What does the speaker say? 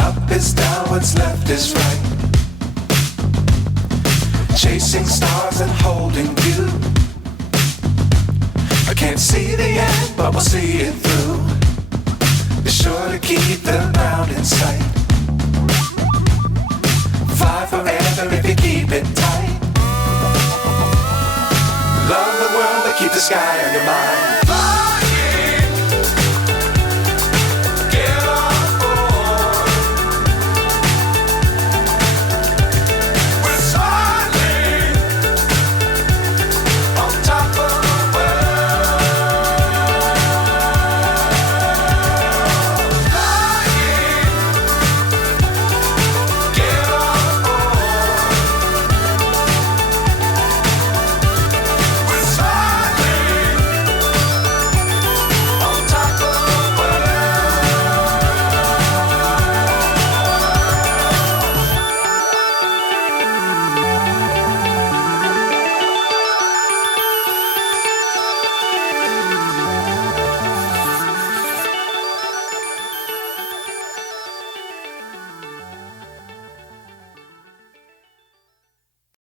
Up is down, what's left is right. Chasing stars and holding you. I can't see the end, but we'll see it through. Be sure to keep the ground in sight. Fly forever if you keep it tight. Love the world, but keep the sky on your mind.